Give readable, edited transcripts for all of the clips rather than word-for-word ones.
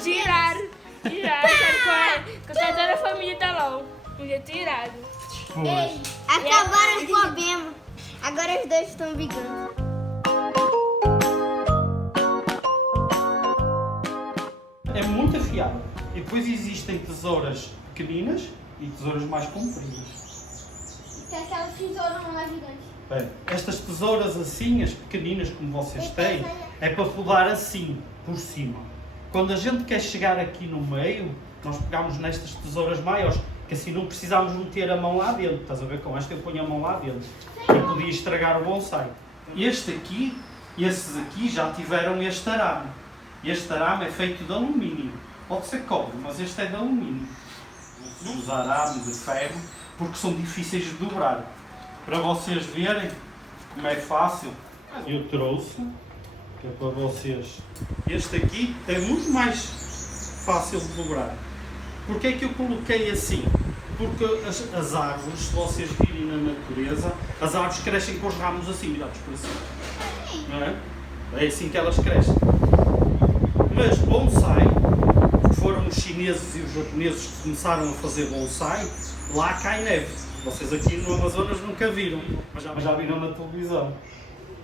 tirar. Tirar, com toda a família tá lá. Um dia tirado. Ei, acabaram os problemas. Agora os dois estão brigando. É muito afiado. E depois existem tesouras pequeninas e tesouras mais compridas. Que aquela tesoura não é gigante. Bem, estas tesouras assim, as pequeninas como vocês têm, é para podar assim, por cima. Quando a gente quer chegar aqui no meio, nós pegamos nestas tesouras maiores, que assim não precisamos meter a mão lá dentro. Estás a ver? Com esta eu ponho a mão lá dentro. E podia estragar o bonsai. Este aqui, esses aqui já tiveram este arame. Este arame é feito de alumínio. Pode ser cobre, mas este é de alumínio. Os arames de ferro, porque são difíceis de dobrar. Para vocês verem como é fácil, eu trouxe, que é para vocês. Este aqui é muito mais fácil de dobrar. Porquê é que eu coloquei assim? Porque as árvores, se vocês virem na natureza, as árvores crescem com os ramos assim, virados para cima. Não é? É assim que elas crescem. Mas bonsai, que foram os chineses e os japoneses que começaram a fazer bonsai, lá cai neve. Vocês aqui no Amazonas nunca viram, mas já viram na televisão.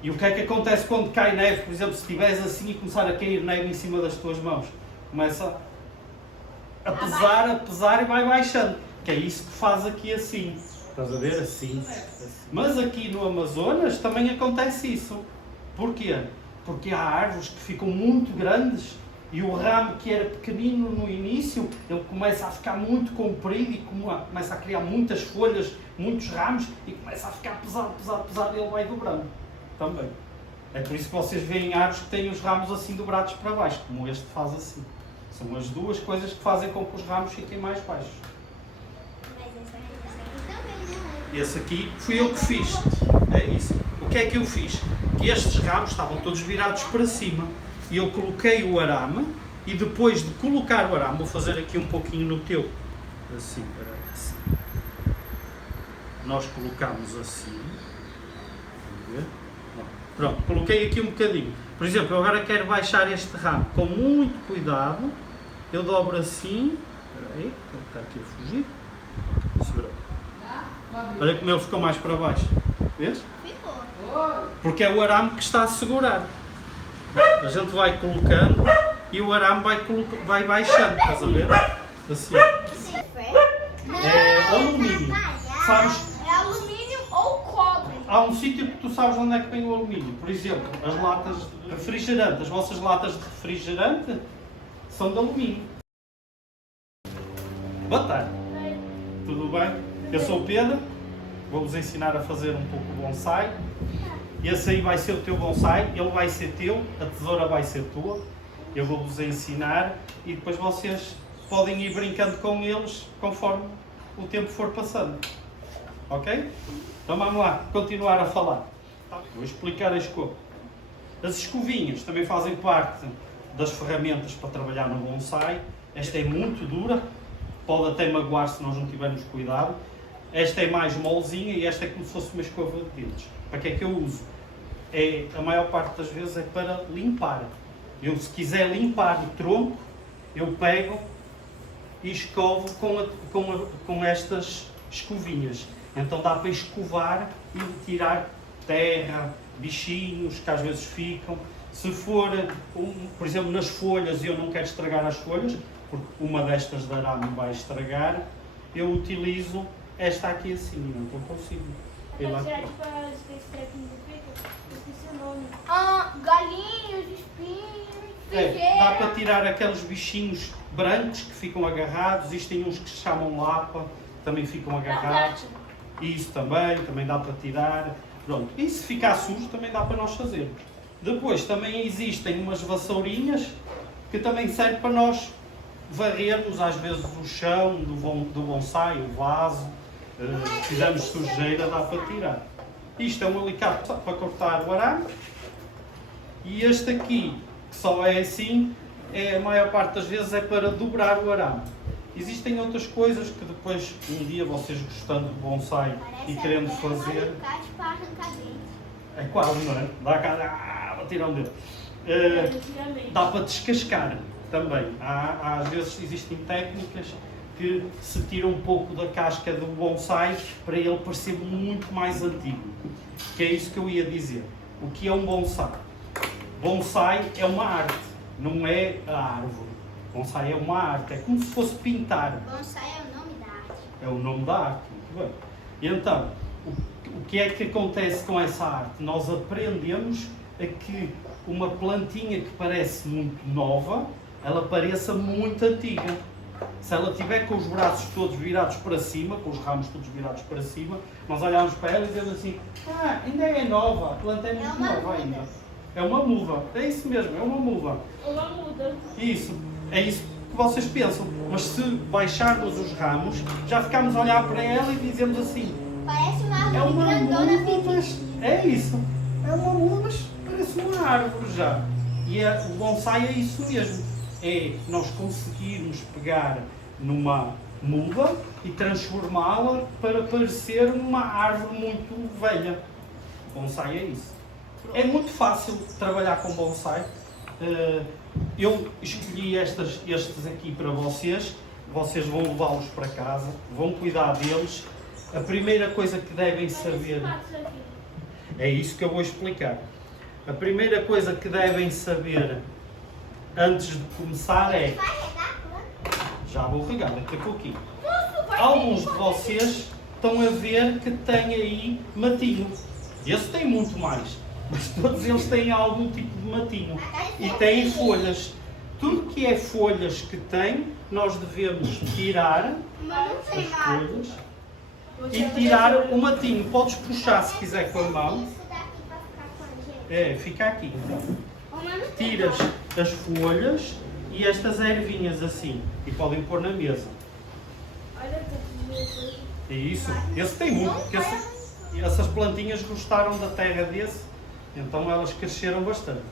E o que é que acontece quando cai neve? Por exemplo, se estiveres assim e começar a cair neve em cima das tuas mãos, começa a pesar e vai baixando. Que é isso que faz aqui assim. Estás a ver? Assim. Mas aqui no Amazonas também acontece isso. Porquê? Porque há árvores que ficam muito grandes e o ramo que era pequenino no início, ele começa a ficar muito comprido e começa a criar muitas folhas, muitos ramos e começa a ficar pesado e ele vai dobrando também. É por isso que vocês veem árvores que têm os ramos assim dobrados para baixo, como este faz assim. São as duas coisas que fazem com que os ramos fiquem mais baixos. Esse aqui fui eu que fiz. É isso. O que é que eu fiz? Que estes ramos estavam todos virados para cima. E eu coloquei o arame e depois de colocar o arame, vou fazer aqui um pouquinho no teu. Assim, assim. Nós colocamos assim. Vamos ver? Pronto, coloquei aqui um bocadinho. Por exemplo, eu agora quero baixar este ramo com muito cuidado. Eu dobro assim. Espera aí, ele está aqui a fugir. Segura. Olha como ele ficou mais para baixo. Vês? Ficou. Porque é o arame que está a segurar. A gente vai colocando e o arame vai baixando. Estás a ver? Assim. Isso é ferro? É alumínio. Sabes? É alumínio ou cobre? Há um sítio que tu sabes onde é que vem o alumínio. Por exemplo, as latas de refrigerante. As vossas latas de refrigerante são de alumínio. Boa tarde. Tudo bem? Eu sou o Pedro. Vou-vos ensinar a fazer um pouco de bonsai. Esse aí vai ser o teu bonsai. Ele vai ser teu. A tesoura vai ser tua. Eu vou-vos ensinar e depois vocês podem ir brincando com eles conforme o tempo for passando. Ok? Então vamos lá, continuar a falar. Vou explicar a escova. As escovinhas também fazem parte das ferramentas para trabalhar no bonsai. Esta é muito dura, pode até magoar se nós não tivermos cuidado. Esta é mais molezinha e esta é como se fosse uma escova de dentes. Para que é que eu uso? A maior parte das vezes é para limpar. Eu, se quiser limpar o tronco, eu pego e escovo com estas escovinhas. Então dá para escovar e tirar terra, bichinhos que às vezes ficam. Se for, por exemplo, nas folhas e eu não quero estragar as folhas, porque uma destas de arame vai estragar, eu utilizo esta aqui assim, então consigo. Galinhos, espinhos, Dá para tirar aqueles bichinhos brancos que ficam agarrados. Isto tem uns que se chamam lapa, também ficam agarrados. Isso também dá para tirar. Pronto. E se ficar sujo também dá para nós fazermos. Depois também existem umas vassourinhas que também servem para nós varrermos às vezes o chão do bonsai, o vaso. Se fizermos sujeira dá para tirar. Isto é um alicate para cortar o arame. E este aqui, que só é assim, a maior parte das vezes é para dobrar o arame. Existem outras coisas que depois, um dia, vocês gostando de bonsai e querendo fazer... É quase, não é? Dá cá, vou tirar um dedo. Dá para descascar. também. Às vezes existem técnicas que se tira um pouco da casca do bonsai para ele parecer muito mais antigo. Que é isso que eu ia dizer. O que é um bonsai? Bonsai é uma arte, não é a árvore. Bonsai é uma arte, é como se fosse pintar. Bonsai é o nome da arte. É o nome da arte, muito bem. E então, o que é que acontece com essa arte? Nós aprendemos a que uma plantinha que parece muito nova, ela pareça muito antiga. Se ela tiver com os braços todos virados para cima, com os ramos todos virados para cima, nós olhamos para ela e dizemos assim, ainda é nova, a planta é muito nova ainda. É uma muva, é isso mesmo, é uma muva. Uma muda. Isso, é isso que vocês pensam. Mas se baixarmos os ramos, já ficamos a olhar para ela e dizemos assim, Parece uma é árvore uma grandona muva, mas é isso. É uma muva, mas parece uma árvore já. E o bonsai é isso mesmo. É nós conseguirmos pegar numa muva e transformá-la para parecer uma árvore muito velha. Bonsai é isso. É muito fácil trabalhar com bonsai. Eu escolhi estes aqui para vocês. Vocês vão levá-los para casa, vão cuidar deles. A primeira coisa que devem saber é isso que eu vou explicar. A primeira coisa que devem saber antes de começar é... Já vou regar daqui a pouquinho. Alguns de vocês estão a ver que tem aí matinho. Esse tem muito mais, mas todos eles têm algum tipo de matinho. E têm folhas. Tudo que é folhas que tem, nós devemos tirar as folhas e tirar o matinho. Podes puxar se quiser com a mão. Fica aqui então. Tiras as folhas e estas ervinhas assim. E podem pôr na mesa. É isso. Esse tem muito. Porque essas plantinhas gostaram da terra desse. Então elas cresceram bastante.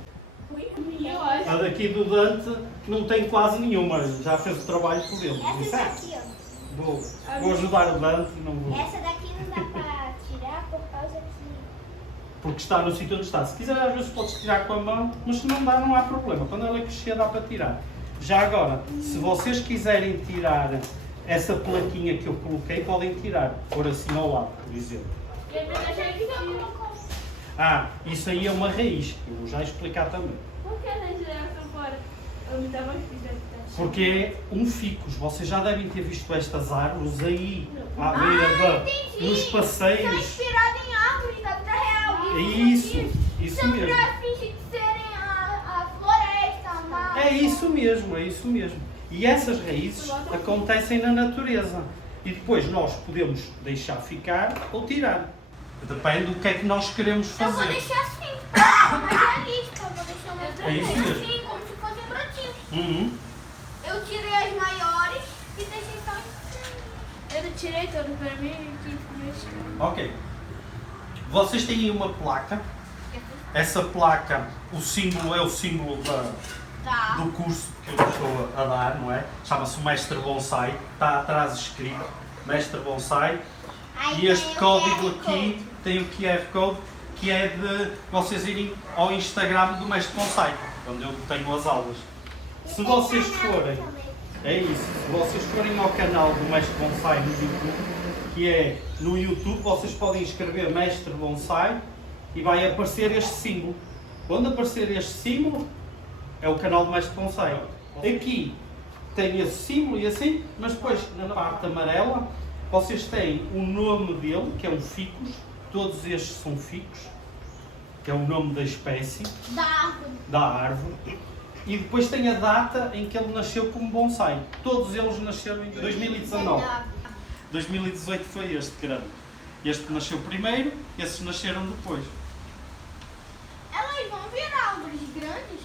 A daqui do Dante não tem quase nenhuma. Já fez o trabalho por ele. Essa daqui, ó. Vou ajudar o Dante e não vou. Essa daqui não dá para tirar por causa que... Porque está no sítio onde está. Se quiser, às vezes podes tirar com a mão, mas se não dá, não há problema. Quando ela crescer, dá para tirar. Já agora, se vocês quiserem tirar essa plaquinha que eu coloquei, podem tirar. Pôr assim ao lado, por exemplo. Isso aí é uma raiz. Eu vou já explicar também. Por que não tiraram fora? Eu me dava Porque é um ficus. Vocês já devem ter visto estas árvores aí, à beira nos passeios. Está inspirado em árvores da vida real. É isso mesmo. Para fingir de serem a floresta, a mar. É isso mesmo. E essas raízes acontecem na natureza. E depois nós podemos deixar ficar ou tirar. Depende do que é que nós queremos Eu vou fazer. deixar assim, mais realista. Eu vou deixar mais É isso mesmo. assim, como se fossem brotinhos. Uhum. Eu tirei as maiores e deixei só em... Eu tirei todo para mim e tive que mexer. Ok. Vocês têm aí uma placa. Essa placa, o símbolo é o símbolo do curso que eu estou a dar, não é? Chama-se Mestre Bonsai. Está atrás escrito Mestre Bonsai. Aí E este tem o código QR aqui tem o QR Code, que é de vocês irem ao Instagram do Mestre Bonsai, onde eu tenho as aulas. Se vocês forem, é isso, se vocês forem ao canal do Mestre Bonsai no YouTube, que é no YouTube, vocês podem escrever Mestre Bonsai e vai aparecer este símbolo. Quando aparecer este símbolo, é o canal do Mestre Bonsai. Aqui tem esse símbolo e assim, mas depois na parte amarela vocês têm o nome dele, que é um ficus. Todos estes são ficus, que é o nome da espécie, da árvore. E depois tem a data em que ele nasceu como bonsai. Todos eles nasceram em 2019. 2018 foi este grande. Este nasceu primeiro, esses nasceram depois. Elas vão virar árvores grandes?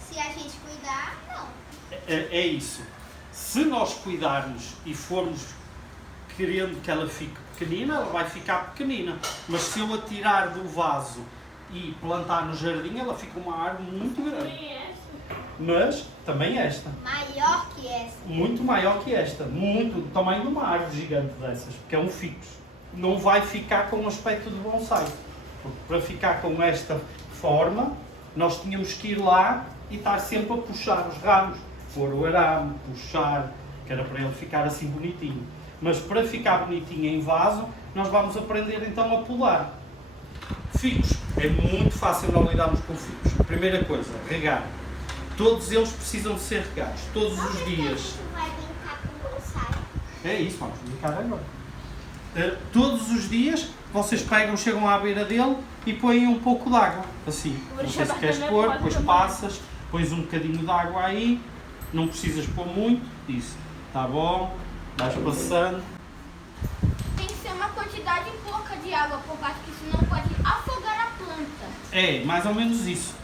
Se a gente cuidar, não. É isso. Se nós cuidarmos e formos querendo que ela fique pequenina, ela vai ficar pequenina. Mas se eu a tirar do vaso e plantar no jardim, ela fica uma árvore muito grande. Mas também esta. Maior que essa. Muito maior que esta. Muito do tamanho de uma árvore gigante dessas, porque é um ficus. Não vai ficar com o aspecto de bonsai. Porque para ficar com esta forma, nós tínhamos que ir lá e estar sempre a puxar os ramos, pôr o arame, puxar, que era para ele ficar assim bonitinho. Mas para ficar bonitinho em vaso, nós vamos aprender então a pular. Ficos. É muito fácil nós lidarmos com ficos. Primeira coisa, regar. Todos eles precisam de ser regados, todos os dias. Vai brincar com o bonsai. É isso, vamos brincar agora. Todos os dias, vocês pegam, chegam à beira dele e põem um pouco de água. Assim, não sei se queres pôr, depois passas, pões um bocadinho de água aí, não precisas pôr muito, isso. Tá bom, vais passando. Tem que ser uma quantidade pouca de água por baixo, que senão pode afogar a planta. É, mais ou menos isso.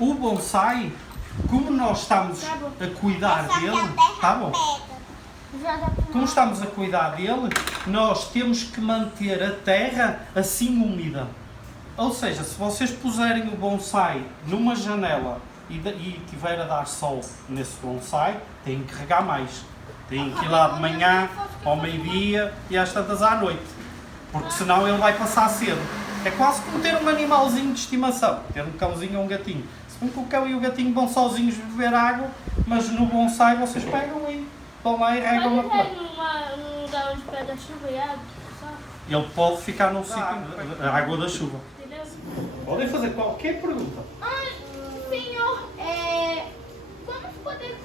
O bonsai, como nós estamos a cuidar dele, tá bom? Como estamos a cuidar dele, nós temos que manter a terra assim úmida. Ou seja, se vocês puserem o bonsai numa janela e tiver a dar sol nesse bonsai, têm que regar mais. Têm que ir lá de manhã, ao meio-dia e às tantas à noite. Porque senão ele vai passar cedo. É quase como ter um animalzinho de estimação, ter um cãozinho ou um gatinho. Se bem que o cão e o gatinho vão sozinhos beber água, mas no bonsai vocês pegam e vão lá e regam uma planta. Num lugar onde pega chuva e água, só, Ele pode ficar num sítio, a água da chuva. entendeu? Podem fazer qualquer pergunta. Senhor, vamos poder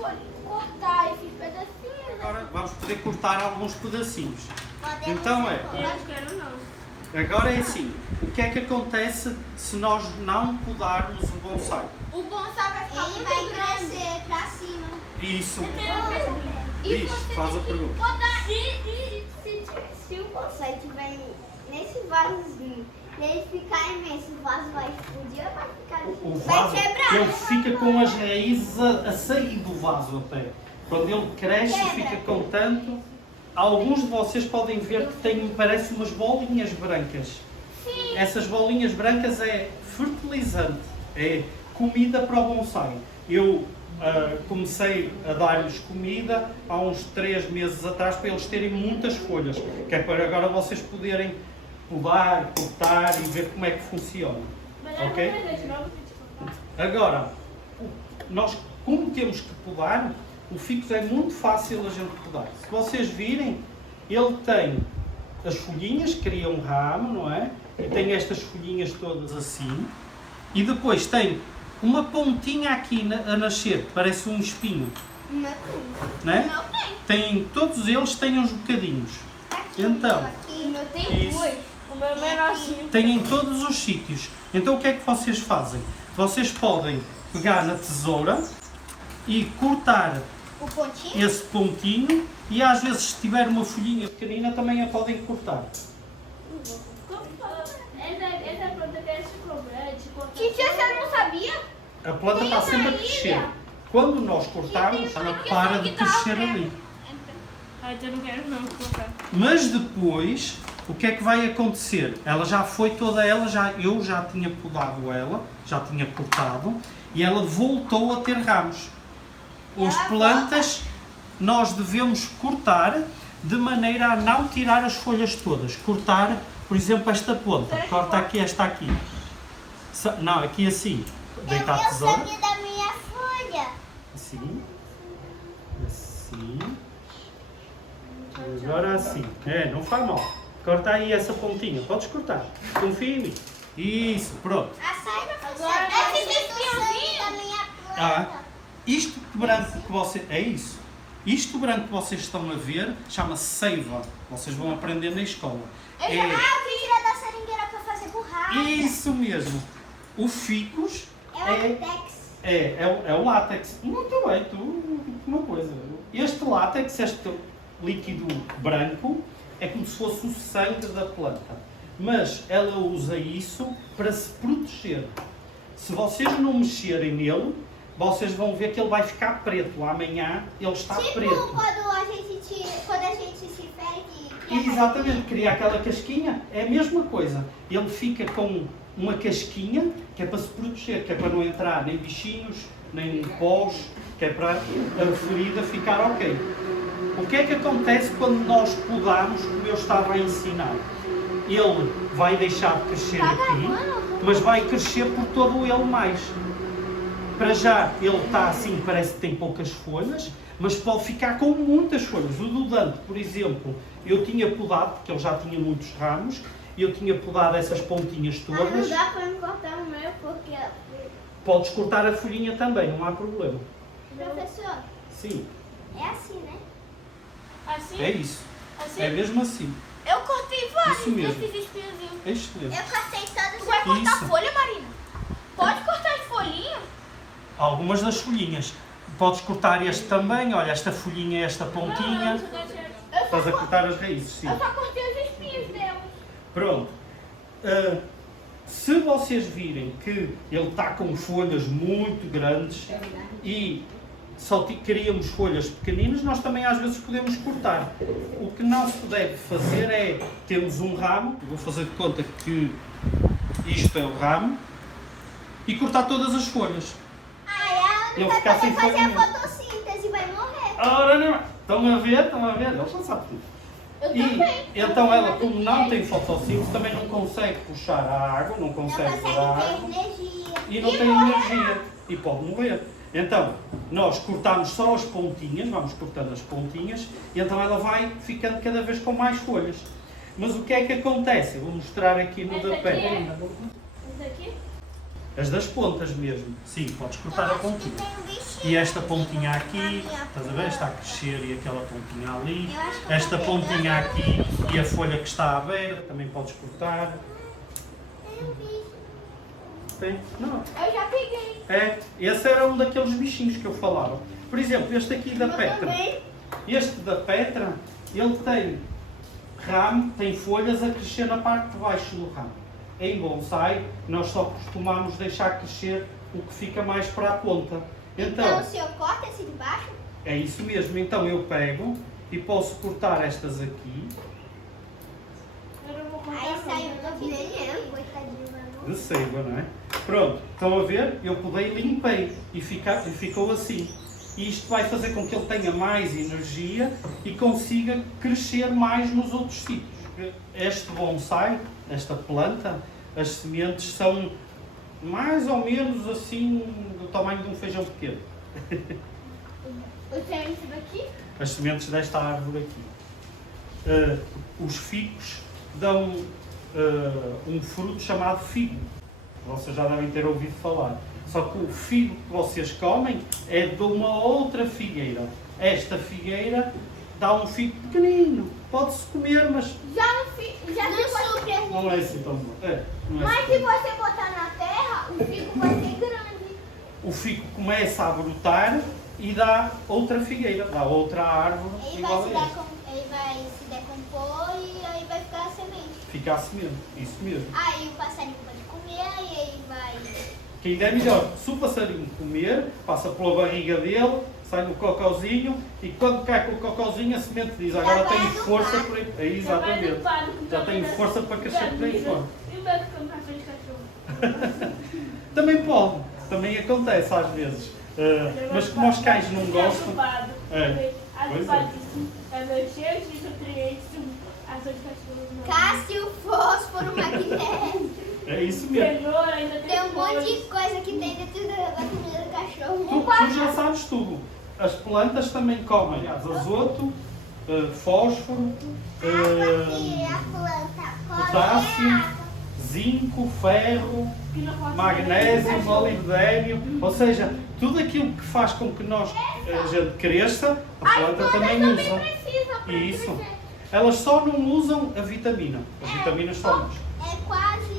cortar esses pedacinhos? Agora vamos poder cortar alguns pedacinhos. Podemos Então é. Eu não quero não. Agora é assim, o que é que acontece se nós não podarmos o bonsai? O bonsai vai ficar muito grande. Ele vai crescer pra cima. Isso. E Diz, você faz a tem que pergunta. podar. Se o bonsai estiver nesse vasozinho, e ele ficar imenso, o vaso vai explodir ou vai ficar... O vai vaso, quebrar. ele fica com as raízes a sair do vaso até. Quando ele cresce, Quebra. fica com tanto... Alguns de vocês podem ver que tem, parece umas bolinhas brancas. Sim. Essas bolinhas brancas é fertilizante, é comida para o bonsai. Eu comecei a dar-lhes comida há uns 3 meses atrás para eles terem muitas folhas, que é para agora vocês poderem podar, cortar e ver como é que funciona. Ok? Agora, nós como temos que podar, o ficus é muito fácil a gente podar. Se vocês virem, ele tem as folhinhas, cria um ramo, não é? E tem estas folhinhas todas assim. E depois tem uma pontinha aqui a nascer, que parece um espinho. Não Né? tem. Tem, todos eles têm uns bocadinhos. Então, Aqui, meu tem isso. dois. O meu menorzinho. Tem em todos os sítios. Então o que é que vocês fazem? Vocês podem pegar na tesoura e cortar O pontinho? esse pontinho e às vezes se tiver uma folhinha pequenina também a podem cortar. Essa planta quer se cobrar, te cortar. Titia, você não sabia? A planta Tem está uma sempre a ilha. crescer. Quando nós cortarmos, ela para de crescer ali. Ai, eu não quero não cortar. Mas depois, o que é que vai acontecer? Ela já foi toda ela, eu já tinha podado ela, já tinha cortado, e ela voltou a ter ramos. As plantas nós devemos cortar de maneira a não tirar as folhas todas. Cortar, por exemplo, esta ponta. Corta aqui, esta aqui. Não, aqui assim. Deita a tesoura. da minha folha. Assim. Assim. Agora assim. Não faz mal. Corta aí essa pontinha. Podes cortar. Confia em mim. Isso, pronto. A saiba Agora, esse espinhozinho da minha planta. Ah, isto branco que vocês... É isso. Isto branco que vocês estão a ver chama-se seiva. Vocês vão aprender na escola. Eu queria tirar da seringueira para fazer borracha. Isso mesmo. O ficus É o látex. é o látex. Muito bem, uma coisa. Este látex, este líquido branco, é como se fosse o sangue da planta. Mas ela usa isso para se proteger. Se vocês não mexerem nele, vocês vão ver que ele vai ficar preto. Amanhã ele está preto. Quando a gente se fere. Exatamente, cria aquela casquinha, é a mesma coisa. Ele fica com uma casquinha que é para se proteger, que é para não entrar nem bichinhos, nem pós, que é para a ferida ficar ok. O que é que acontece quando nós podamos, como eu estava a ensinar? ele vai deixar de crescer aqui, mas vai crescer por todo ele mais. Para já ele está assim, parece que tem poucas folhas, mas pode ficar com muitas folhas. O do Dante, por exemplo, eu tinha podado, porque ele já tinha muitos ramos, e eu tinha podado essas pontinhas Mas não todas. dá para me cortar o meu porque... Podes cortar a folhinha também, não há problema. Professor, Sim, é assim, né? Assim? é isso. Assim? É mesmo assim. Eu cortei vários Isso mesmo. desses espinhozinhos. É excelente. Eu cortei todos Tu vai os... cortar Isso. folha, Marina? Pode cortar as folhinhas? Algumas das folhinhas. Podes cortar este também, olha, esta folhinha, esta pontinha. Estás a cortar as raízes, sim. Eu só cortei os espinhos delas. Pronto. Se vocês virem que ele está com folhas muito grandes e só queríamos folhas pequeninas, nós também às vezes podemos cortar. O que não se deve fazer é, temos um ramo, vou fazer de conta que isto é o ramo, e cortar todas as folhas. Ai, ela Ele não vai ficar sem poder fazer a folhinha. fotossíntese, vai morrer. Ora, não. Estão a ver? Estão a ver? Ele já sabe tudo. Eu E também. então ela, como não tem fotossíntese, também não consegue puxar a água, não Não consegue consegue dar ter água energia. e não tem energia e pode morrer. Então, nós cortamos só as pontinhas, vamos cortando as pontinhas, e então ela vai ficando cada vez com mais folhas. Mas o que é que acontece? Eu vou mostrar aqui no Esta da aqui pé. é? Isso aqui? As das pontas mesmo. Sim, podes cortar a Eu acho que pontinha. tem um bichinho E esta pontinha aqui, na minha estás a ver? Está a crescer e aquela pontinha ali. Eu acho que Esta eu vou pontinha pegar aqui e a folha que está aberta, também podes cortar. Tem um bicho. Tem? Não. Eu já peguei. É, esse era um daqueles bichinhos que eu falava. Por exemplo, este aqui da Eu Petra. também. Este da Petra, ele tem ramo, tem folhas a crescer na parte de baixo do ramo. Em bonsai, nós só costumamos deixar crescer o que fica mais para a ponta. Então, Então, o senhor corta esse de baixo? é isso mesmo. Então eu pego e posso cortar estas aqui. Eu não vou cortar Aí não. saiu daqui nem coitadinho, vai De morrer. seiva, não é? Pronto, estão a ver? Eu podei e limpei e ficou assim. E isto vai fazer com que ele tenha mais energia e consiga crescer mais nos outros sítios. Este bonsai, esta planta, as sementes são mais ou menos assim do tamanho de um feijão pequeno. Eu tenho isso daqui? As sementes desta árvore aqui. Os figos dão um fruto chamado figo. Vocês já devem ter ouvido falar. Só que o figo que vocês comem é de uma outra figueira. Esta figueira dá um figo pequenino. Pode-se comer, mas Já não fiz. Já Não não supre as não é assim tão bom. Não é Mas assim se tão bom. você botar na terra, o figo vai ser grande. O figo começa a brotar e dá outra figueira, dá outra árvore Ele igual vai, a esta. ele vai se decompor e aí vai ficar a semente. Fica a semente, isso mesmo. Aí o passarinho pode comer, aí ele vai... Que ainda é melhor, se o passarinho comer, passa pela barriga dele, sai no cocauzinho e quando cai com o cocauzinho a semente diz agora vai tenho adubar. força para ir. É, exatamente. Já tenho força para crescer por aí fora. E o gato come ração de cachorro? Também pode, também acontece às vezes. Mas como os cães não gostam. É. Pois é. Adubadíssimo. É meu cheio de nutrientes. Ração de cachorro não. Cássio, fósforo, magnésio. É isso mesmo. Cenoura, ainda Tem um monte folhas. de coisa que tem dentro da comida do cachorro. Tu já sabes tudo. As plantas também comem azoto, fósforo, Aqui a planta potássio, zinco, ferro, Que não pode magnésio, comer cachorro. molibdênio, ou seja, tudo aquilo que faz com que nós, a gente cresça, a planta também usa. Precisa pra Isso. crescer. Elas só não usam a vitamina. As vitaminas só nós. É quase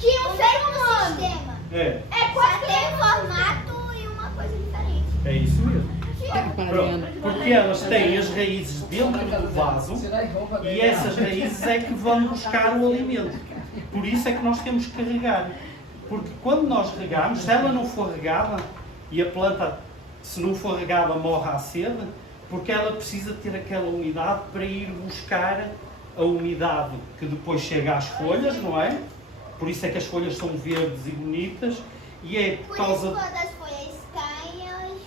Que um ser humano. sistema. É, É Só quase tem um formato e uma coisa diferente. é isso mesmo. Pronto. Porque elas têm as raízes dentro do vaso e essas raízes é que vão buscar o alimento. Por isso é que nós temos que regar. Porque quando nós regamos, se ela não for regada e a planta, se não for regada, morre à sede, porque ela precisa ter aquela umidade para ir buscar a umidade que depois chega às folhas, não é? Por isso é que as folhas são verdes e bonitas e é por Por causa isso, quando as folhas caem, elas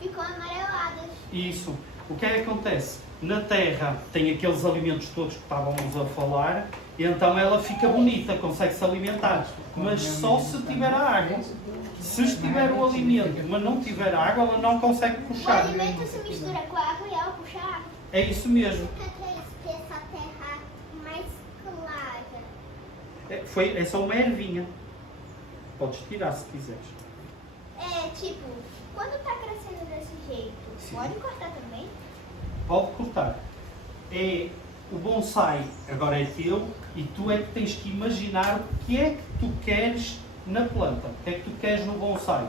ficam amareladas. isso. O que é que acontece? Na terra tem aqueles alimentos todos que estávamos a falar, E então ela fica bonita, consegue-se alimentar. Mas só se tiver a água. Se estiver o alimento, mas não tiver água, ela não consegue O puxar. alimento se mistura com a água e ela puxa a água. É isso mesmo. Por que é isso? Que essa terra mais clara. É só uma ervinha. Podes tirar se quiseres. É tipo, quando tá crescendo desse jeito, Sim. pode cortar também? Pode cortar. O bonsai agora é teu e tu é que tens que imaginar o que é que tu queres na planta. O que é que tu queres no bonsai.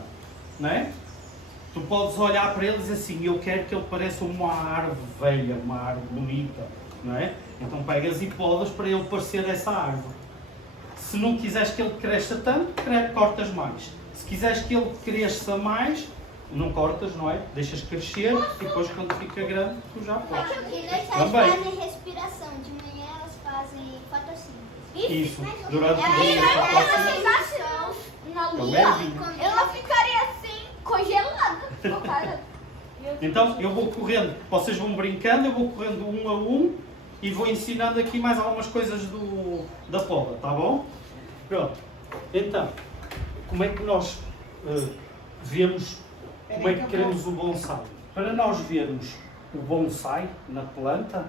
Não é? Tu podes olhar para ele e dizer assim, eu quero que ele pareça uma árvore velha, uma árvore bonita. Não é? Então pegas e podas para ele parecer essa árvore. Se não quiseres que ele cresça tanto, cortas mais. Se quiseres que ele cresça mais, não cortas, não é? Deixas crescer e depois quando fica grande, tu já podes. E elas Também. fazem respiração. De manhã elas fazem fotossíntese. Isso, durante o Aí dia. ela ficação na Também lua, vinha. ela ficaria assim, congelada. Focada. Então eu vou correndo, vocês vão brincando, eu vou correndo um a um e vou ensinando aqui mais algumas coisas da poda, tá bom? Pronto. Então, como é que nós vemos, como é que queremos o bonsai? Para nós vermos o bonsai na planta,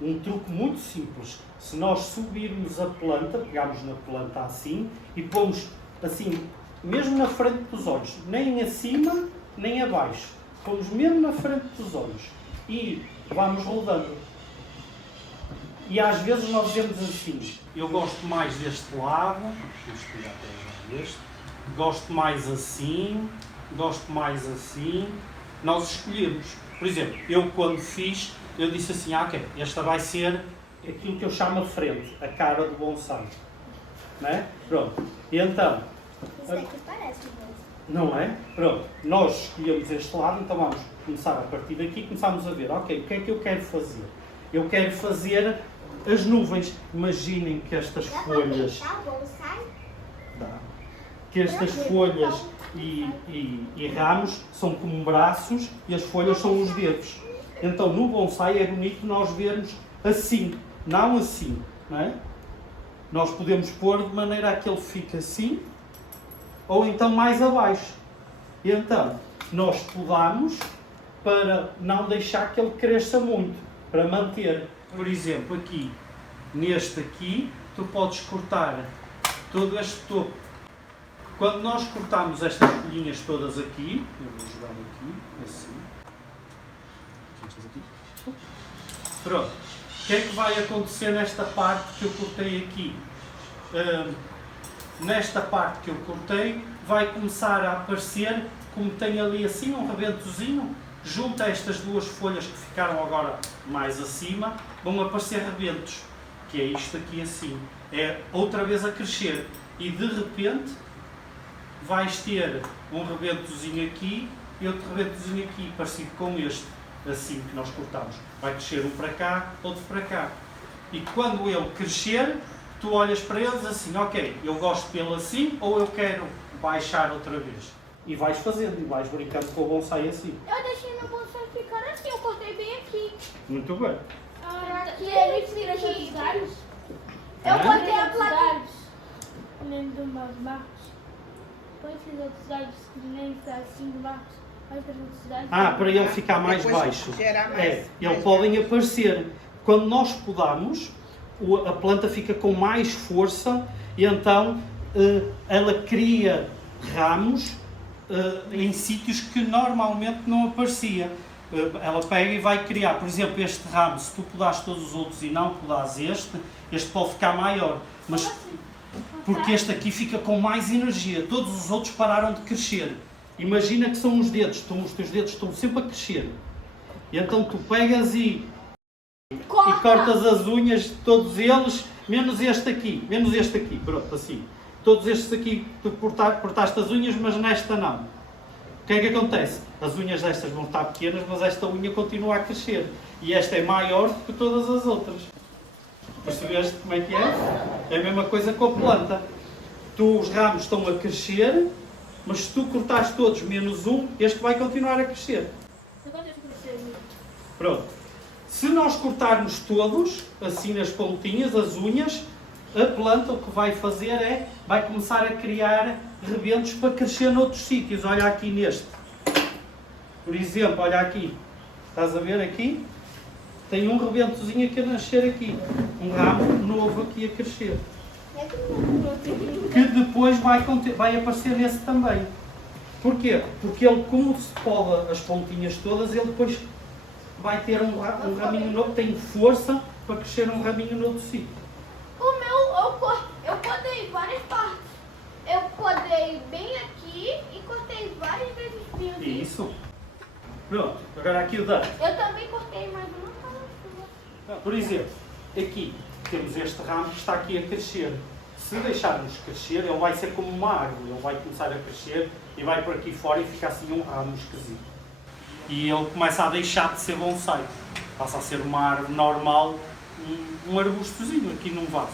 um truque muito simples. Se nós subirmos a planta, pegarmos na planta assim e pomos assim, mesmo na frente dos olhos, nem acima nem abaixo, pomos mesmo na frente dos olhos e vamos rodando. E às vezes nós vemos assim, eu gosto mais deste lado, vamos tirar até este, gosto mais assim, nós escolhemos. Por exemplo, eu quando fiz, eu disse assim, ok, esta vai ser aquilo que eu chamo a frente, a cara do bonsai. Não é? Pronto. E então, Isso aqui parece mesmo. não é? Pronto, nós escolhemos este lado, então vamos começar a partir daqui, começamos a ver, ok, o que é que eu quero fazer? Eu quero fazer as nuvens. Imaginem que estas folhas, que estas folhas e ramos são como braços e as folhas são os dedos. Então no bonsai é bonito nós vermos assim, não assim, não é? Nós podemos pôr de maneira a que ele fique assim, ou então mais abaixo. E então, nós podamos para não deixar que ele cresça muito, para manter. Por exemplo, aqui, neste aqui, tu podes cortar todo este topo. Quando nós cortamos estas folhinhas todas aqui, eu vou jogar aqui, assim. Pronto. O que é que vai acontecer nesta parte que eu cortei aqui? Nesta parte que eu cortei, vai começar a aparecer, como tem ali assim um rebentozinho, junto a estas duas folhas que ficaram agora mais acima, vão aparecer rebentos, que é isto aqui assim. É outra vez a crescer. E de repente, vais ter um rebentozinho aqui e outro rebentozinho aqui, parecido com este, assim que nós cortamos. Vai crescer um para cá, outro para cá. E quando ele crescer, tu olhas para eles assim, ok, eu gosto dele assim ou eu quero baixar outra vez. E vais fazendo, e vais brincando com o bonsai assim. Eu deixei meu bonsai ficar assim, eu cortei bem aqui. Muito bem. Aqui Ele tira os galhos. Eu cortei a placa. galhos. Nem do Marcos. Põe esses outros galhos que nem está assim do Marcos. Põe esses outros galhos. Para ele ficar mais Depois baixo. gerar mais- Eles mais podem aparecer. Quando nós podamos, a planta fica com mais força e então ela cria ramos em sítios que normalmente não aparecia. Ela pega e vai criar, por exemplo, este ramo, se tu podares todos os outros e não podares este pode ficar maior, mas porque este aqui fica com mais energia, todos os outros pararam de crescer. Imagina que são os dedos, os teus dedos estão sempre a crescer. E então tu pegas e cortas as unhas de todos eles, menos este aqui, pronto, assim. Todos estes aqui, tu cortaste as unhas, mas nesta não. O que é que acontece? As unhas destas vão estar pequenas, mas esta unha continua a crescer. E esta é maior do que todas as outras. Percebeste como é que é? É a mesma coisa com a planta. Os ramos estão a crescer, mas se tu cortares todos menos um, este vai continuar a crescer. Pronto. Se nós cortarmos todos, assim nas pontinhas, as unhas, a planta o que vai fazer vai começar a criar rebentos para crescer noutros sítios. Olha aqui neste. Por exemplo, olha aqui. Estás a ver aqui? Tem um rebentozinho aqui a nascer aqui. Um ramo novo aqui a crescer. Que depois vai aparecer nesse também. Porquê? Porque ele, como se poda as pontinhas todas, ele depois vai ter um raminho novo, tem força para crescer um raminho noutro sítio. O meu, eu podei várias partes. Eu podei bem aqui e cortei várias vezes bem aqui. Isso. Pronto, agora aqui o Dan. Eu também cortei, mas não estava. Por exemplo, aqui temos este ramo que está aqui a crescer. Se deixarmos crescer, ele vai ser como uma árvore. Ele vai começar a crescer e vai por aqui fora e fica assim um ramo esquisito. E ele começa a deixar de ser bonsai. Passa a ser uma árvore normal, um arbustozinho aqui num vaso.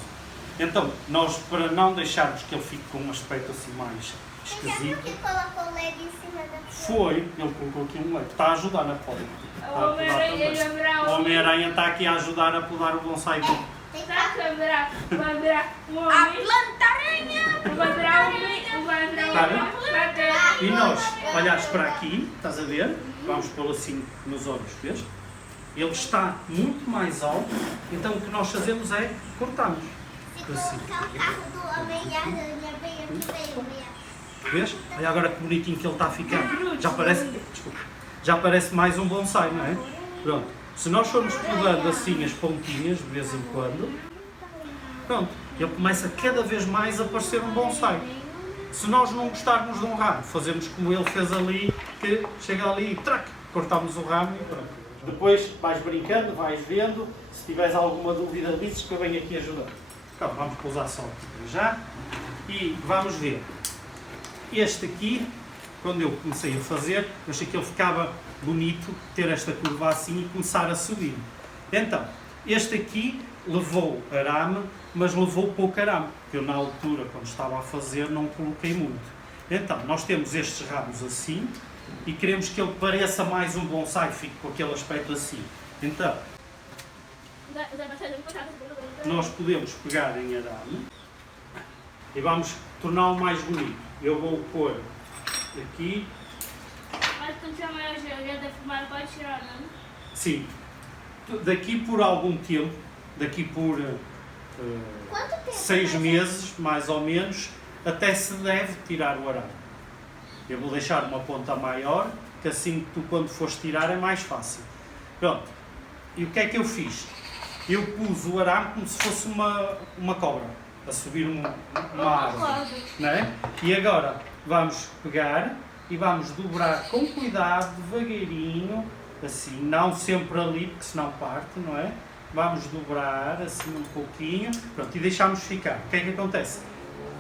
Então, nós, para não deixarmos que ele fique com um aspecto assim mais esquisito, que colocou o LED em cima da foi, ele colocou aqui um leite. Está a ajudar na poda. O Homem-Aranha está aqui a ajudar a podar o bonsai dele. Será que vai virar um A homem? planta-aranha! Vai virar um homem? Vai virar um homem? Vai ter... E nós, olhares para aqui, estás a ver? Vamos pô-lo assim nos olhos, vês? Ele está muito mais alto, então o que nós fazemos é cortamos. Se Assim. colocar o carro do Homem-Aranha bem aqui, bem. Vês? Olha agora que bonitinho que ele está a ficar. Já parece mais um bonsai, não é? Pronto. Se nós formos podando assim as pontinhas de vez em quando, pronto, ele começa cada vez mais a parecer um bonsai. Se nós não gostarmos de um ramo, fazemos como ele fez ali, que chega ali e trac, cortamos o ramo e pronto. Depois vais brincando, vais vendo, se tiveres alguma dúvida dizes que eu venho aqui ajudar. Então, vamos pousar só aqui para já e vamos ver. Este aqui, quando eu comecei a fazer, eu achei que ele ficava bonito, ter esta curva assim e começar a subir. Então, este aqui levou arame, mas levou pouco arame, que eu na altura, quando estava a fazer, não coloquei muito. Então, nós temos estes ramos assim e queremos que ele pareça mais um bonsai, fique com aquele aspecto assim. Então, nós podemos pegar em arame e vamos torná-lo mais bonito. Eu vou pôr aqui. Mas quando tiver maior já da fumar, pode tirar, não? Sim. Daqui por algum tempo, daqui por Quanto tempo? 6 meses, mais ou menos, até se deve tirar o arame. Eu vou deixar uma ponta maior, que assim tu quando fores tirar é mais fácil. Pronto. E o que é que eu fiz? Eu pus o arame como se fosse uma cobra, a subir uma árvore. Não é? E agora vamos pegar e vamos dobrar com cuidado, devagarinho, assim, não sempre ali, porque senão parte, não é? Vamos dobrar assim um pouquinho, pronto, e deixamos ficar. O que é que acontece?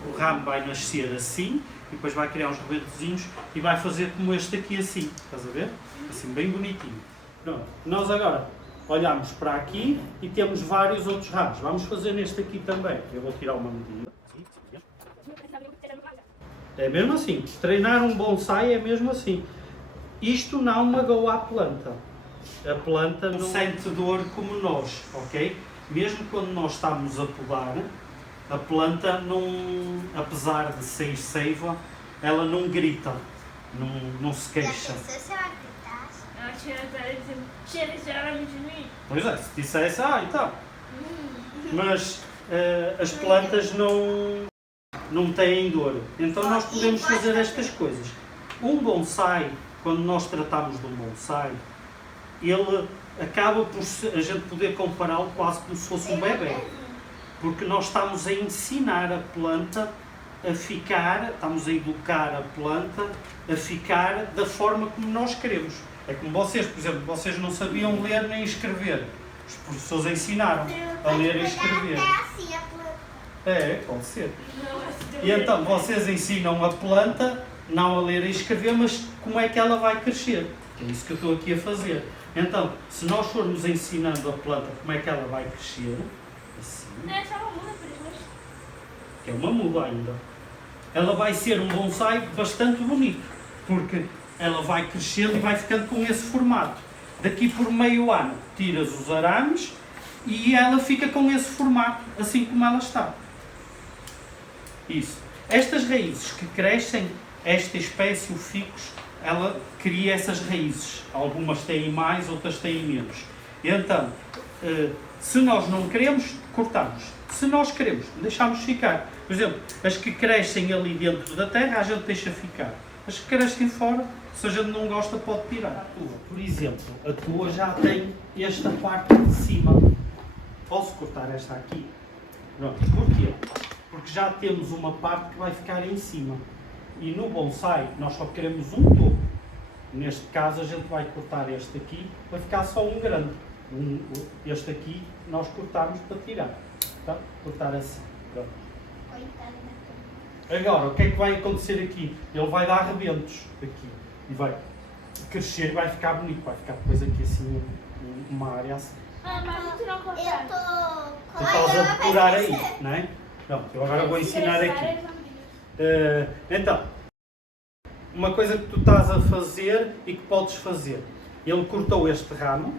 O ramo vai nascer assim, e depois vai criar uns rebentozinhos e vai fazer como este aqui assim, estás a ver? Assim, bem bonitinho. Pronto, nós agora olhamos para aqui e temos vários outros ramos. Vamos fazer neste aqui também. Eu vou tirar uma medida. É mesmo assim. Treinar um bonsai é mesmo assim. Isto não magoa a planta. A planta não sente dor como nós, ok? Mesmo quando nós estamos a podar, a planta não, apesar de ser seiva, ela não grita, não se queixa. Ela tira esse arame de mim. Pois é, se dissesse, então. Mas as plantas não têm dor. Então nós podemos fazer estas coisas. Um bonsai, quando nós tratamos de um bonsai, ele acaba por a gente poder compará-lo quase como se fosse um bebê. Porque nós estamos a ensinar a planta a ficar, estamos a educar a planta a ficar da forma como nós queremos. É como vocês, por exemplo, vocês não sabiam ler nem escrever. Os professores ensinaram a ler e escrever. É assim a planta. É, pode ser. E então vocês ensinam a planta não a ler e escrever, mas como é que ela vai crescer. É isso que eu estou aqui a fazer. Então, se nós formos ensinando a planta como é que ela vai crescer, assim, Não é só uma muda, por isso. que é uma muda ainda, ela vai ser um bonsai bastante bonito, porque ela vai crescendo e vai ficando com esse formato. Daqui por meio ano tiras os arames e ela fica com esse formato, assim como ela está. Isso. Estas raízes que crescem, esta espécie, o ficus, ela cria essas raízes. Algumas têm mais, outras têm menos. E então, se nós não queremos, cortamos. Se nós queremos, deixamos ficar. Por exemplo, as que crescem ali dentro da terra, a gente deixa ficar. As que crescem fora, se a gente não gosta, pode tirar. Por exemplo, a tua já tem esta parte de cima. Posso cortar esta aqui? Pronto. Porquê? Porque já temos uma parte que vai ficar em cima. E no bonsai, nós só queremos um topo. Neste caso, a gente vai cortar este aqui, vai ficar só um grande. Este aqui, nós cortamos para tirar. Tá? Cortar assim. Pronto. Agora, o que é que vai acontecer aqui? Ele vai dar rebentos aqui. E vai crescer e vai ficar bonito. Vai ficar depois aqui assim, uma área assim. Mas tu não cortaste. Tu estás a decorar aí, não é? Pronto, eu agora vou ensinar aqui. Então, uma coisa que tu estás a fazer e que podes fazer. Ele cortou este ramo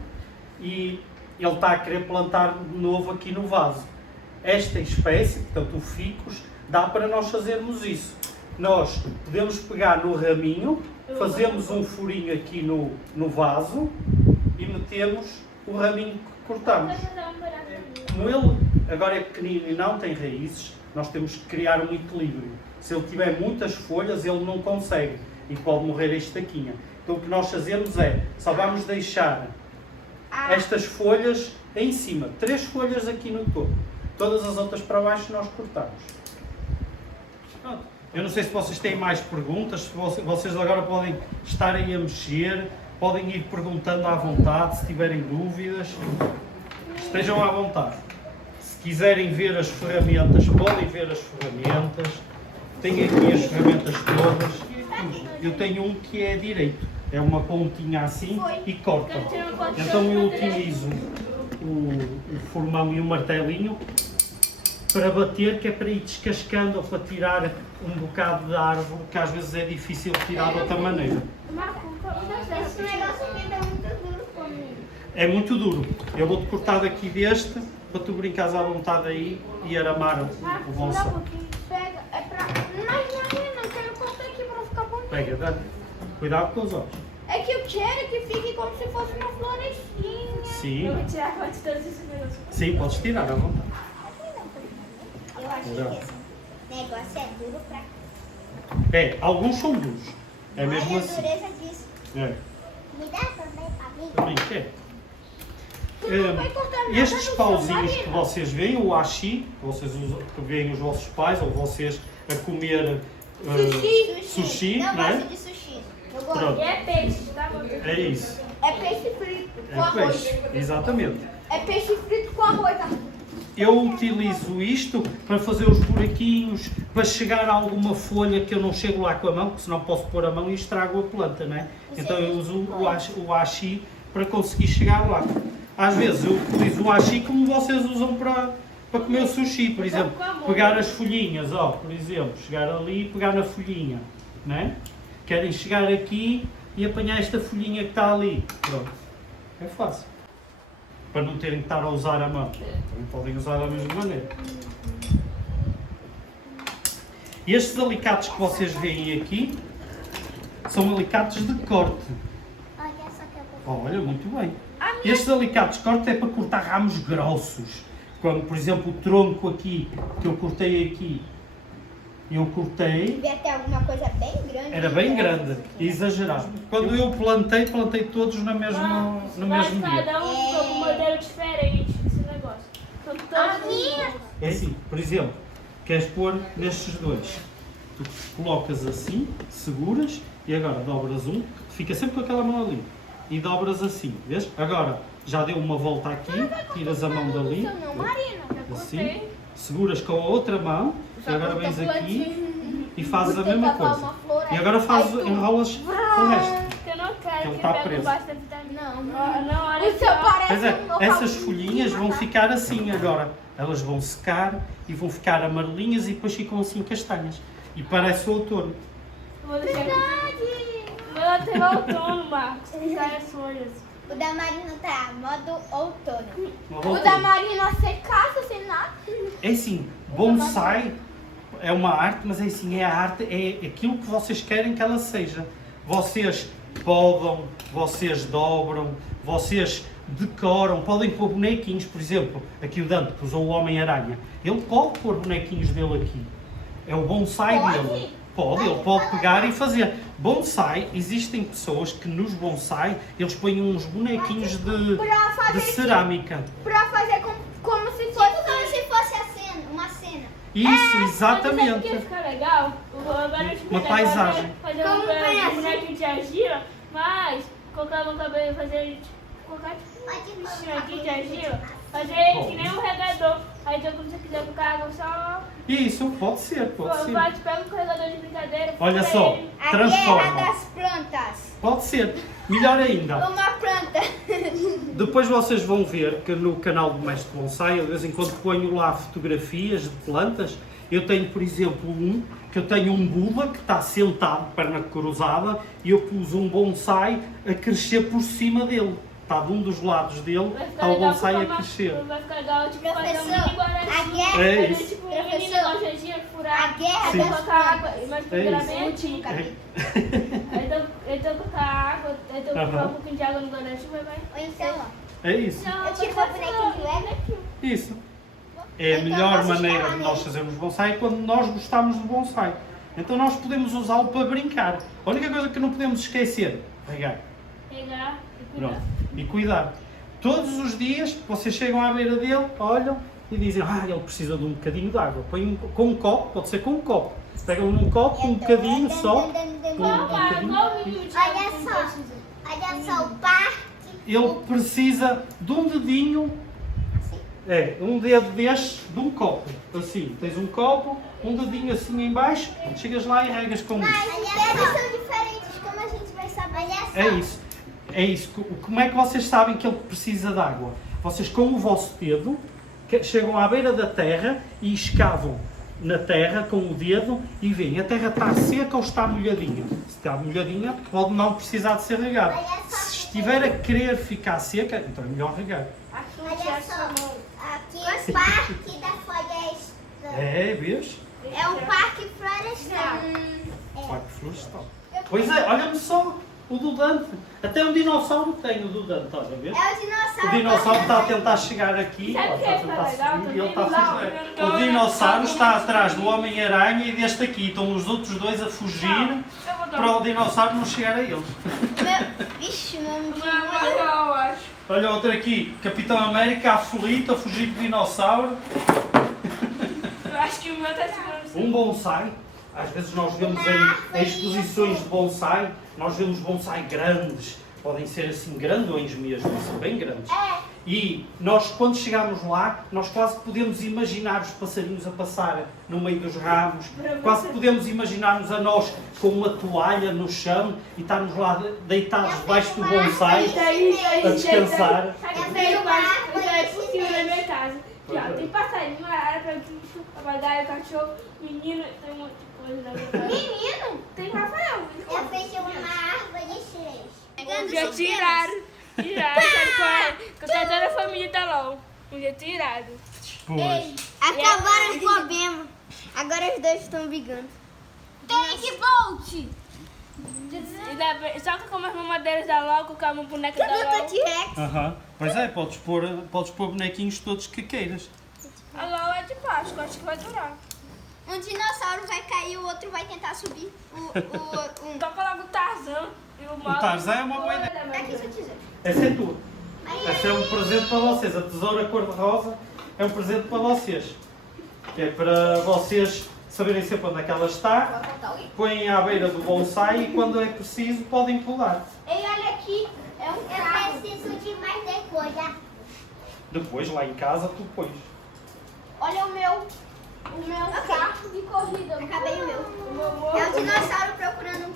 e ele está a querer plantar de novo aqui no vaso. Esta espécie, portanto o ficus, dá para nós fazermos isso. Nós podemos pegar no raminho, fazemos um furinho aqui no vaso e metemos o raminho que cortamos. Como ele agora é pequenino e não tem raízes, nós temos que criar um equilíbrio. Se ele tiver muitas folhas, ele não consegue e pode morrer a estaquinha. Então o que nós fazemos é, só vamos deixar estas folhas em cima, 3 folhas aqui no topo. Todas as outras para baixo nós cortamos. Pronto. Eu não sei se vocês têm mais perguntas, se vocês agora podem estar aí a mexer, podem ir perguntando à vontade, se tiverem dúvidas, estejam à vontade. Se quiserem ver as ferramentas, podem ver as ferramentas. Tenho aqui as ferramentas todas. Eu tenho um que é direito. É uma pontinha assim e corta. Então eu utilizo o formão e o martelinho para bater, que é para ir descascando ou para tirar um bocado da árvore, que às vezes é difícil tirar de outra maneira. Esse negócio aqui é muito duro comigo. É muito duro. Eu vou-te cortar daqui deste, para tu brincares à vontade aí e aramar o bonsai. Pega, é pra... Mas não quero cortar aqui pra ficar bonito. Pega, dá. Cuidado com os olhos. É que eu quero que fique como se fosse uma florestinha. Sim. Eu vou tirar foto de todos esses negócios. Sim, podes tirar à vontade. Eu acho que esse negócio é duro pra... É, alguns são duros. É mesmo Olha a assim. dureza disso. É. Me dá também pra mim? Também quer. Tu não vai cortar nada Estes no chão, pauzinhos que Marina. vocês veem, o ashi, vocês usam, que veem os vossos pais ou vocês a comer sushi, Não não é? gosto de sushi. Eu gosto. Pronto. E é peixe, tá bom? É isso. É peixe frito com É arroz. peixe. Exatamente. É peixe frito com arroz, tá? Eu utilizo isto para fazer os buraquinhos, para chegar a alguma folha que eu não chego lá com a mão, porque senão posso pôr a mão e estrago a planta, não é? Então eu uso o ashi para conseguir chegar lá. Às vezes eu utilizo o ashi como vocês usam para comer o sushi, por exemplo. Pegar as folhinhas, ó, por exemplo, chegar ali e pegar na folhinha, não é? Querem chegar aqui e apanhar esta folhinha que está ali. Pronto. É fácil. Para não terem que estar a usar a mão. Também podem usar da mesma maneira. E estes alicates que vocês veem aqui são alicates de corte. Olha só que eu vou... Olha, muito bem. Estes alicates de corte é para cortar ramos grossos. Como, por exemplo, o tronco aqui, que eu cortei aqui. Eu cortei, Devia ter alguma coisa bem grande. era bem grande, exagerado. Quando eu plantei todos no mesmo dia. Cada um com um modelo diferente esse negócio. São todos É assim, por exemplo, queres pôr nestes dois. Tu colocas assim, seguras e agora dobras um, fica sempre com aquela mão ali. E dobras assim, vês? Agora já deu uma volta aqui, tiras a mão dali, Não, Marina. assim, seguras com a outra mão e agora vens aqui e fazes a mesma coisa. E agora enrolas o resto. Eu não quero Ele que tá pegue preso. bastante vitamina. Não. Não, olha O seu só. parece Pois é, um local essas de folhinhas vão tá? ficar assim agora. Elas vão secar e vão ficar amarelinhas e depois ficam assim castanhas. E parece o outono. Vou deixar aqui. Verdade. Meu teve outono, Marcos. Sai as folhas. O da Marina tá modo outono. Uma O volta. da Marina secaça sem nada. É assim, bonsai é uma arte, mas é assim, é a arte, é aquilo que vocês querem que ela seja. Vocês podam, vocês dobram, vocês decoram, podem pôr bonequinhos, por exemplo, aqui o Dante que usou o Homem-Aranha, ele pode pôr bonequinhos dele aqui. É o bonsai dele. Pode, ele pode pegar e fazer. Bonsai, existem pessoas que nos bonsai, eles põem uns bonequinhos de cerâmica. Pra fazer como se Tipo fosse... como se fosse a cena, uma cena. Isso, Mas sabe o exatamente. que ia ficar legal? Agora eu explico, Uma paisagem. Fazer Como um conhece? bonequinho de argila, mas colocar no cabelo e fazer... Colocar tipo um bichinho aqui de argila, fazer que nem um regador. Aí então quando você quiser colocar água só... Isso, pode ser, pode ser. Bate, pega um carregador de brincadeira. Olha fura só, ele. A transforma. guerra das plantas. Pode ser. Melhor ainda. Uma planta. Depois vocês vão ver que no canal do Mestre Bonsai, eu de vez em quando ponho lá fotografias de plantas. Eu tenho, por exemplo, que eu tenho um Buda que está sentado, perna cruzada, e eu pus um bonsai a crescer por cima dele. Está de um dos lados dele, Vai está ficar o legal bonsai a porque crescer. vai ficar legal, tipo, fazer um Professor, mini guarazinho. a guerra- É Fazer, isso. tipo, um mini Professor, negocinho, furar. a guerra aí das colocar água, plantas. mas É pendurar isso. bem Último aqui. capítulo. Então colocar água, então colocar Aham. um pouquinho de água no guarda-chuva e vai... Ou então, ó. É isso. Não, Eu tiro meu bonequinho de Lego. Isso. É a Então, melhor vocês maneira falam de nós nele. fazermos bonsai é quando nós gostamos do bonsai. Então nós podemos usá-lo para brincar. A única coisa que não podemos esquecer, regar. Pegar e cuidar. Pronto. E cuidar. Todos os dias vocês chegam à beira dele, olham e dizem, ele precisa de um bocadinho de água. Põe com um copo, pode ser com um copo. Pegam num copo, um bocadinho só. Olha só o parque. Ele precisa de um dedinho, um dedo deste, de um copo. Assim, tens um copo, um dedinho assim em baixo, chegas lá e regas com isso. Mas os dedos são diferentes, como a gente vai saber? Olha só. É isso. É isso. Como é que vocês sabem que ele precisa de água? Vocês com o vosso dedo chegam à beira da terra e escavam na terra com o dedo e veem, a terra está seca ou está molhadinha. Se está molhadinha, pode não precisar de ser regada. Se estiver a querer ficar seca, então é melhor regar. Olha só. Aqui o parque da floresta. É, vês? É um parque florestal. Parque florestal. Pois é, olha-me só o do Dante. Até um dinossauro tem o do Dante, olha, vês? É o dinossauro. O dinossauro está a tentar chegar aqui, Sabe ó, o que está a é tentar legal subir e ele está a também? fugir. O dinossauro está atrás do Homem-Aranha e deste aqui. Estão os outros dois a fugir para o dinossauro não chegar a ele. Vixe, meu Eu acho. Olha outro aqui, Capitão América aflito a fugir do dinossauro. Eu acho que o meu está segurando. Um bonsai. Às vezes nós vemos em exposições de bonsai, nós vemos bonsai grandes. Podem ser assim grandões mesmo, são bem grandes. E nós, quando chegamos lá, nós quase podemos imaginar os passarinhos a passar no meio dos ramos, quase podemos imaginar-nos a nós com uma toalha no chão e estarmos lá deitados debaixo do bonsai a descansar. Eu tenho quase por cima da minha casa. Aqui, ó, tem passarinho, arara, bicho, papagaio, cachorro, menino, tem um monte de coisa na minha casa. Menino, Tem Rafael. eu fiz uma árvore de cereja. Já tiraram, sabe qual é? Que toda a família tá lá. Um dia tirado. Pois. Acabaram o problema. Agora os dois estão brigando. Tem que volte. Só que como as mamadeiras da LOL, colocar uma boneca da LOL. T-Rex. Aham. Pois é, podes pôr bonequinhos todos que queiras. A LOL é de plástico, acho que vai durar. Um dinossauro vai cair, o outro vai tentar subir. Toca logo o Tarzan e o Mauro. Tarzan é uma boa ideia. Dá aqui seu tesouro. Essa é tua. Essa é um presente para vocês. A tesoura cor-de-rosa é um presente para vocês. Que é para vocês saberem sempre onde é que ela está, põem à beira do bonsai e quando é preciso podem pular. Ei, olha aqui. É um carro. Eu preciso de mais decorar. Depois, lá em casa, tu pões. Olha o meu carro de corrida. Acabei o meu. O meu É o dinossauro procurando um